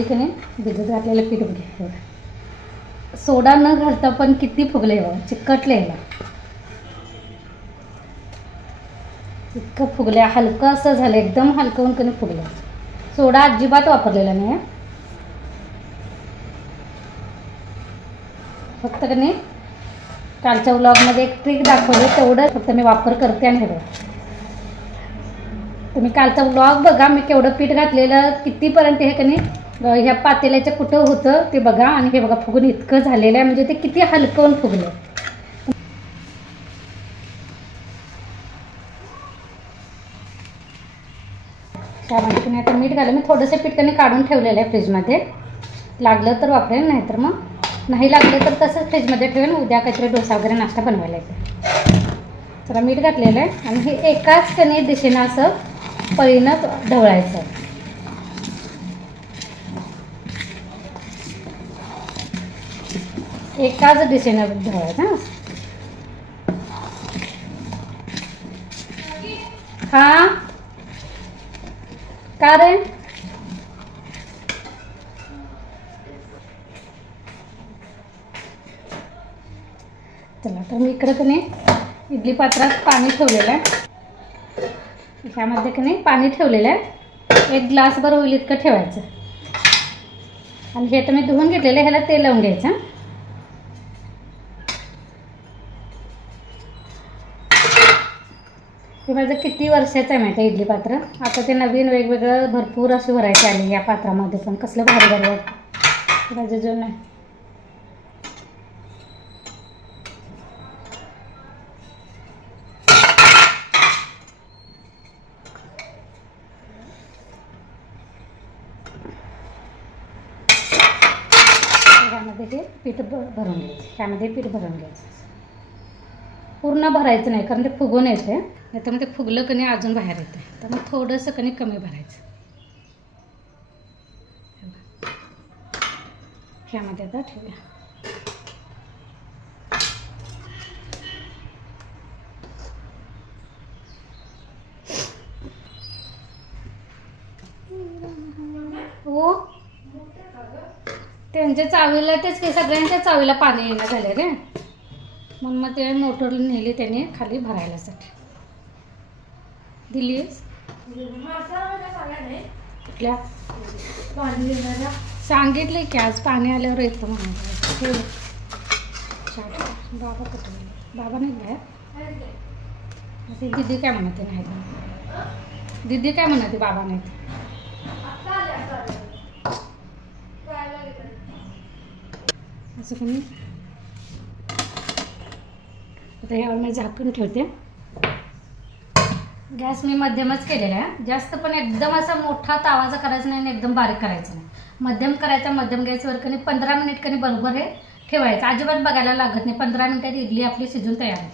इडली की नाही भिजत घातलेलं पीठ बघा, सोडा न घालता पण किती फुगले बघा, चिकटले याला इतकं फुगल्या, हलकं असं झालं, एकदम हलकं होऊन कधी फुगलं. सोडा अजिबात वापरलेला नाही, फक्त की नाही कालच्या व्लॉगमध्ये एक ट्रिक दाखवली तेवढं फक्त मी वापर करते. आणि हे बघा तुम्ही कालचा व्लॉग बघा, मी केवढं पीठ घातलेलं, कितीपर्यंत हे की नाही ह्या पातेल्याच्या कुठं होतं ते बघा. आणि हे बघा फुगून इतकं झालेलं आहे, म्हणजे ते किती हलकं होऊन फुगलं. त्यामध्ये की नाही आता मीठ घालून मी थोडंसं पीठ त्याने काढून ठेवलेलं आहे फ्रीजमध्ये, लागलं तर वापरेल, नाही तर मग नाही लागलं तर तसंच फ्रीजमध्ये ठेवेन, उद्या काहीतरी डोसा वगैरे नाश्ता बनवायला येते. जरा मीठ घातलेलं आहे आणि हे एकाच कणी दिशेनं असं पळीनं ढवळायचं. एकाच दिशेनं ढवळायचं. हां का रे, चला तर मी इकडं की नाही इडली पात्रात पाणी ठेवलेलं आहे, ह्यामध्ये की नाही पाणी ठेवलेलं आहे, 1 ग्लासभर होईल इतकं ठेवायचं. आणि हे तर मी धुवून घेतलेलं, ह्याला तेल लावून घ्यायचं. हे माझं किती वर्षाचं आहे माहिती आहे इडली पात्र, आता ते नवीन वेगवेगळं भरपूर अशी व्हरायटी आली या पात्रामध्ये, पण कसलं भारी भारी वाटतं माझं जुनं आहे. ह्यामध्ये हे पीठ भरून घ्यायचं, ह्यामध्ये पीठ भरून घ्यायचं, पूर्ण भरायचं नाही कारण ते फुगून येते, नाही तर मग ते फुगलं कणी अजून बाहेर येते, तर मग थोडंसं कणी कमी भरायचं. ह्यामध्ये आता ठेवूया. हो त्यांच्या चावीला तेच की सगळ्यांच्या चावीला पाणी येणं झालं रे, म्हणून मग ते मोटर नेली त्याने खाली भरायलासाठी. दिलीस कुठल्या सांगितले की आज पाणी आल्यावर येतं म्हणून. बाबा कुठे, बाबा नाही बाहेर. ते दिदी काय म्हणते, नाही दिदी काय म्हणते बाबा नाही. असं पण आता ह्यावर मी झाकून ठेवते. गॅस मी मध्यमच केलेला आहे, जास्त पण एकदम असा मोठा तावाचा करायचा नाही आणि एकदम बारीक करायचा नाही, मध्यम करायचा. मध्यम गॅसवर कणी 15 मिनिट कणी बरोबर हे ठेवायचं, अजिबात बघायला लागत नाही. 15 मिनिटात इडली आपली शिजून तयार आहे.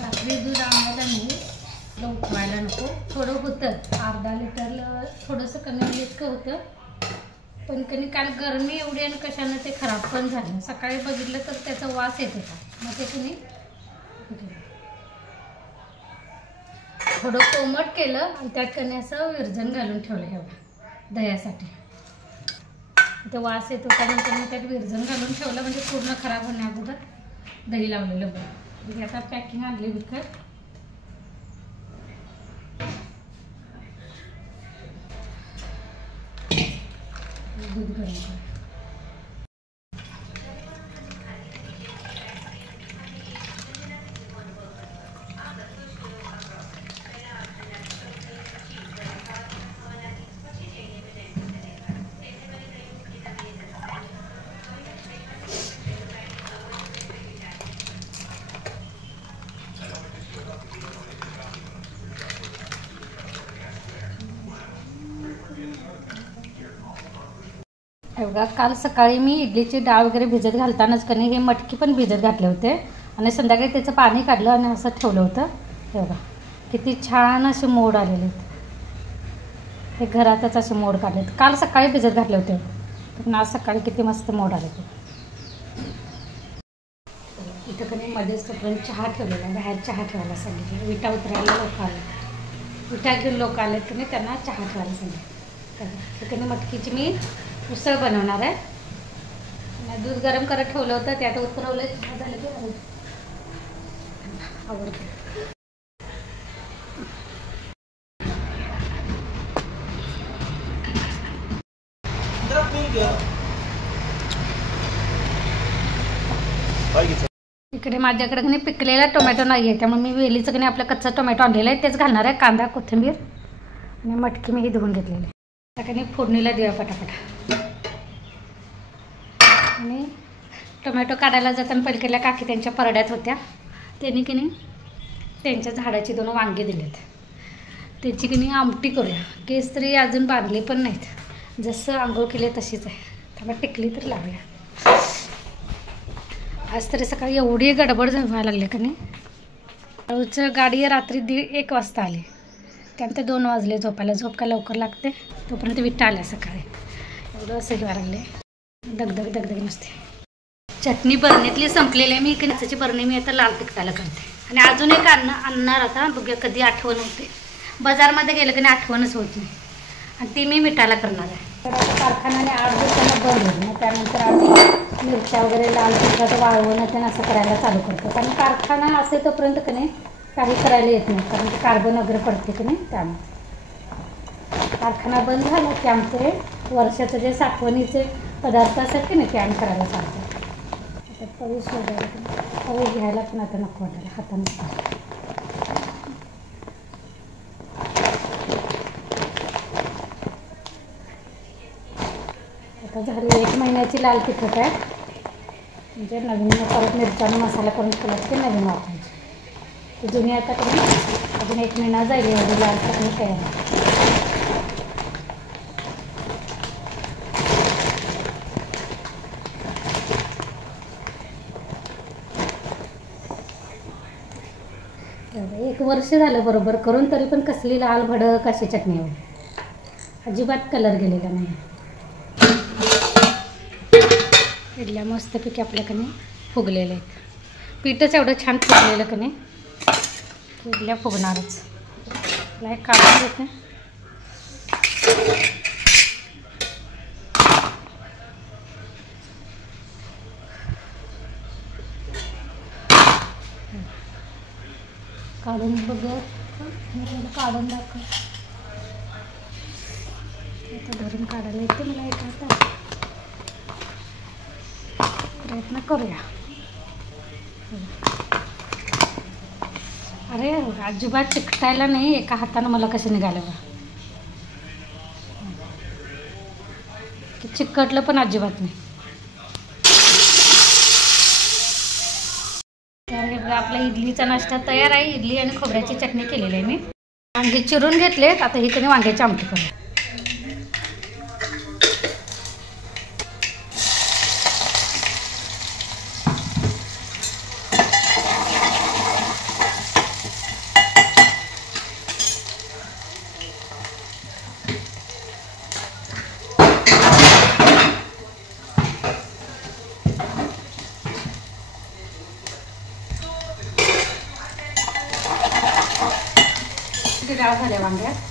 रात्री दूध आणायला नाही, उठवायला नको, थोडं होतं अर्धा लिटरला थोडंसं कमी इतकं होतं, पण कणी काल गरमी एवढी आणि कशानं ते खराब पण झालं. सकाळी बघितलं तर त्याचा वास येत होता, मग ते कणी थोडं कोमट केलं आणि त्यात कणी असं विरजण घालून ठेवलं एवढं दह्यासाठी. ते वास येत होता नंतर मी त्यात विरजण घालून ठेवलं, म्हणजे पूर्ण खराब होण्या अगोदर दही लावलेलं बरं. म्हणजे आता पॅकिंग आणली विकत. दूध गरम कर. बघा काल सकाळी मी इडलीची डाळ वगैरे भिजत घालतानाच कणी हे मटकी पण भिजत घातले होते आणि संध्याकाळी त्याचं पाणी काढलं आणि असं ठेवलं होतं. हे बघा किती छान असे मोड आलेले आहेत, हे घरातच असे मोड काढलेत. काल सकाळी भिजत घातले होते पण आज सकाळी किती मस्त मोड आले ते. इथं कणी मध्येच तोपर्यंत चहा ठेवलेला आहे, बाहेर चहा ठेवायला सांगितलं, विटा उतरायला लोक आले. पिठा घेऊन लोक आलेत की नाही त्यांना चहा ठेवायला सांगितलं. तर मटकीची मी उसळ बनवणार आहे. दूध गरम करत ठेवलं होतं ते आता उतरवलं. चहा झालं की आवडतं. इकडे माझ्याकडे नाही पिकलेला टोमॅटो नाही आहे, त्यामुळे मी वेलीचं नाही आपलं कच्चा टोमॅटो आणलेला आहे तेच घालणार आहे. कांदा कोथिंबीर आणि मटकी मी ही धुवून घेतलेली आहे. आता काही फोडणीला देऊया पटापट. आणि टोमॅटो काढायला जाताना पलीकडल्या काकी त्यांच्या परड्यात होत्या, त्यांनी की नाही त्यांच्या झाडाची 2 वांगे दिलेत. त्याची की नाही आमटी करूया. केस तरी अजून बांधले पण नाहीत, जसं आंघोळ केले तशीच आहे. त्यामुळे टिकली तर लावूया. आज तरी सकाळी एवढी गडबड व्हायला लागली का नाही. रोजचं गाडी रात्री 1 वाजता आली, त्यानंतर 2 वाजले झोपायला. झोप का लवकर लागते तोपर्यंत विट्टा आल्या सकाळी. एवढं असं व्हायला लागले, दगदग नसते. चटणी बरणीतली संपलेली आहे. मी इकडे नाचाची बरणी मी आता लाल तिखटाला करते. आणि अजून एक आणणार आता, बघूया कधी आठवण होते. बाजारमध्ये गेलं की नाही आठवणच होत नाही, आणि ती मी मिठाला करणार आहे. तर आता कारखान्याने 8 दिवसांना बंद होईल. मग त्यानंतर आम्ही मिरच्या वगैरे लाल तिखट वाळवणं ते असं करायला चालू करतो. कारण कारखाना असेल तोपर्यंत की नाही काही करायला येत नाही, कारण ते कार्बन वगैरे पडते की नाही. त्यामुळे कारखाना बंद झाला की आमचे वर्षाचं जे साठवणीचे पदार्थ असतात की नाही ते आम्ही करायला चालतो. आता पाऊस वगैरे पाऊस घ्यायला पण आता नको वाटायला हाताने. आता झाली 1 महिन्याची लाल तिखट आहे, म्हणजे नवीन परत मिरच्यानं मसाला करून ठेवला की नवीन वापरायची. ती जुनी आता करून अजून 1 महिना जाईल एवढी लाल चटणी तयार आहे. एवढं 1 वर्ष झालं बरोबर करून, तरी पण कसली लाल भडक अशी चटणी हवी, अजिबात कलर गेलेला नाही. इडल्या मस्तपैकी आपल्याकडे फुगलेल्या आहेत. पीठच एवढं छान फुगलेलं का नाही, इडल्या फुगणारच. मला एक काढून देते. काढून बघत काढून दाखव. आता धरून काढायला येते मला एक आता. प्रयत्न करूया. अरे अजिबात चिकटायला नाही. एका हातानं मला कसं निघालं बा, चिकटलं पण अजिबात नाही. तर आपला इडलीचा नाश्ता तयार आहे. इडली आणि खोबऱ्याची चटणी केलेली आहे मी. वांगे चिरून घेतलेत. आता ही कधी वांग्याची आमटी करूया. डाळ झाल्या वांग्यात.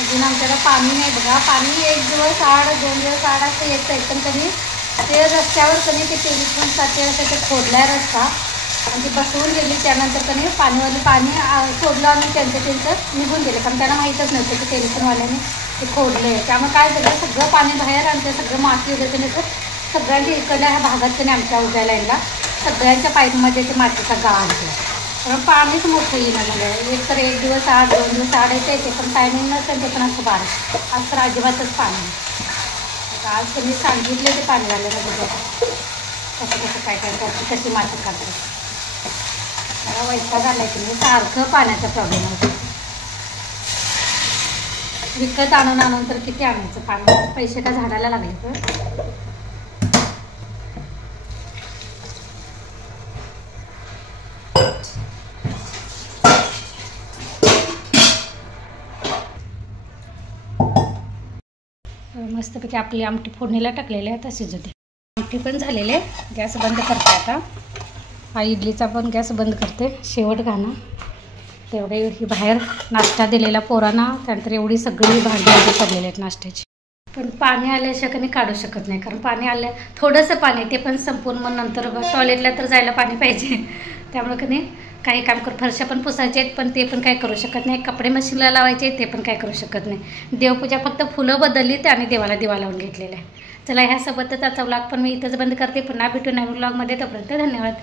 अजून आमच्याकडे पाणी नाही बघा. पाणी 1 दिवस आड 2 दिवस आड असं येतं. एकदम कधी ते रस्त्यावर कधी ते टेलिफोनसाठी असं ते खोदलाय रस्ता, आणि ती बसवून गेली. त्यानंतर कधी पाणीवाले पाणी सोडलं आणि त्यांचं निघून गेले, कारण त्यांना माहीतच नव्हतं की टेलिफोनवाल्याने ते खोदले. त्यामुळे काय झालं, सगळं पाणी बाहेर आणि ते सगळं माती वगैरे नाही. सगळ्यांच्या इकडल्या ह्या भागात कधी आमच्या उभ्या लाईनला सगळ्यांच्या पाईपमध्ये ते मातीचा गाळ आणतो. कारण पाणीच मोठं येणं झालं. एक तर 1 दिवस आड 2 दिवस आड येते, पण टायमिंग नसेल ते पण असं बारीक. आज तर अजिबातच पाणी. आज तुम्ही सांगितले ते पाणी आलं ना बघा कसं कसं काय काय करते, कशी माती काढते. मला वैताग आलाय की नाही, सारखं पाण्याचा प्रॉब्लेम होतो. विकत आणून आणून तर किती आणायचं पाणी, पैसे का झाडाला लागले तर. मस्तपैकी आपली आमटी फोडणीला टाकलेली आहे, आता शिजते. आमटी पण झालेली आहे. गॅस बंद करते आता. हा इडलीचा पण गॅस बंद करते. शेवट घाणं तेवढे ही बाहेर नाश्ता दिलेला पोरांना, त्यानंतर एवढी सगळी भांडी पडलेली आहेत नाश्त्याची. पण पाणी आल्याशिवाय काढू शकत नाही, कारण पाणी आलं थोडंसं पाणी ते पण संपून मग नंतर टॉयलेटला तर जायला पाणी पाहिजे. त्यामुळे की नाही काही काम करू, फरशा पण पुसायचे आहेत पण ते पण काय करू शकत नाही, कपडे मशीनला लावायचे ते पण काय करू शकत नाही. देवपूजा फक्त फुलं बदलली ते आणि देवाला दिवा लावून घेतलेला आहे. चला ह्यासोबतच आजचा व्लॉग पण मी इथंच बंद करते. पुन्हा भेटू नवीन व्लॉगमध्ये. तोपर्यंत धन्यवाद.